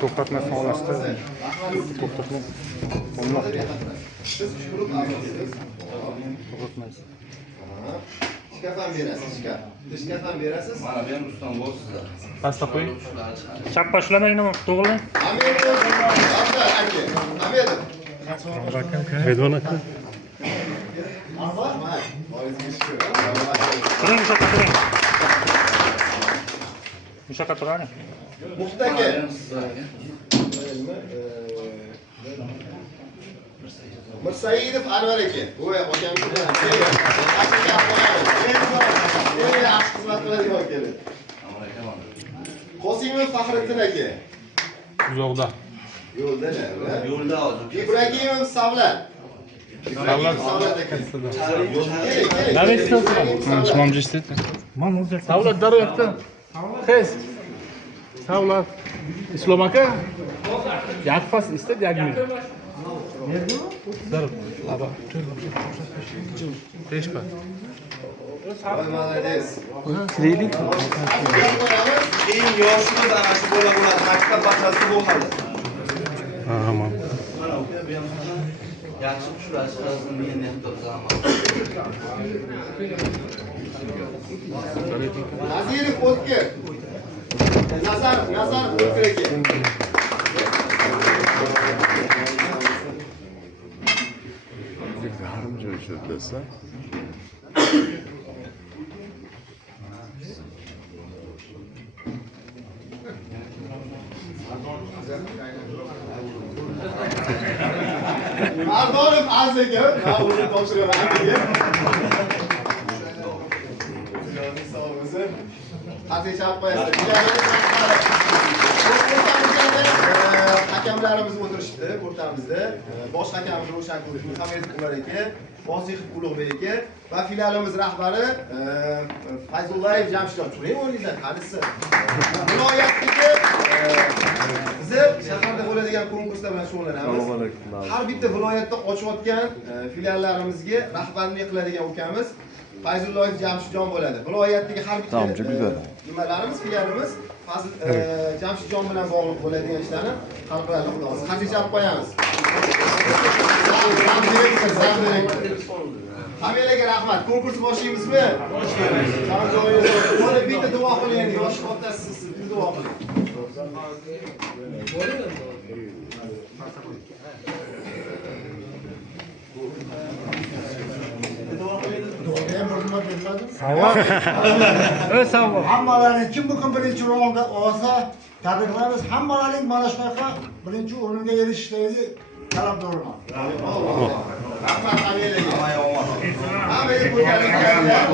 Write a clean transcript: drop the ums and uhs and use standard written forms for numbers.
To'xtatmasdan olasizda. To'xtatmang. Olmoqchi. To'xtatmaysiz. Shkafam berasiz, shkafam berasiz. Mana bu ham Rustam bo'lsizlar. Pastga qo'ying. Chappa ushlamang, nima to'g'rilang. Redvon aka. Turing, turing. Mushaqqa turani. Muhtaka. Mirsaidov Anvar aka. Voy, akam bilan. Yaxshi xizmat qiladigan keldi. Qosimov Faxriddin aka. Uzoqda. Yo'ldalar. Yo'lda hozir. Ibragimov Savlat. Savlat aka. Shmom jistedi. Savlat daroyatda. Test. Savlat. Islom aka. Yakfas istedi yagmi. Darb. Aba. Teşpa. Молодец. Kireylik. Keyin yoshimiz ana shu bola bo'ladi, maktab bachasi bo'ladi. Tamam. Mana bu ham yaxshi ushlash lazım men yaxtiraman. Nazirov O'tkir. Nazar O'tkir aka. Yarım çocuklarsa. Mardonov Aziga, ha uni topshiraman aka. Qancha chap qo'yasiz? Hakamlarimiz o'tirishdi o'rtamizda. Bosh hakamimiz Ro'shan Muhamedov ular aka, Fosih Ulug'bek aka va filialimiz rahbari Fayzullayev Jamshidjon. Turing o'rningizdan, qanisi? Viloyatdagi bizni shaharda bo'ladigan konkurslar bilan shug'ullanamiz. Har bitta viloyatda ochayotgan filiallarimizga rahbarlik qiladigan ukamiz Fayzullayev Jamshidjon bo'ladi. Viloyatdagi har bitta nimalarimiz, filialimiz Jamshidjon bilan bog'liq bo'ladigan ishlarni hal qiladi. Qancha olib qo'yamiz? Hammalarga rahmat. Konkurs boshlaymizmi? Boshlaymiz. Mana bitta duo qiling, yosh otasiz, bir duo qiling. Savob. Hammalarning kim bu kun birinchi o'ringa olsa, tabriklaymiz. Hammalarning mana shunaqa birinchi o'ringa erishishligiga talabdorman. Rahmat hammalarga. Hammaga qo'yganlar.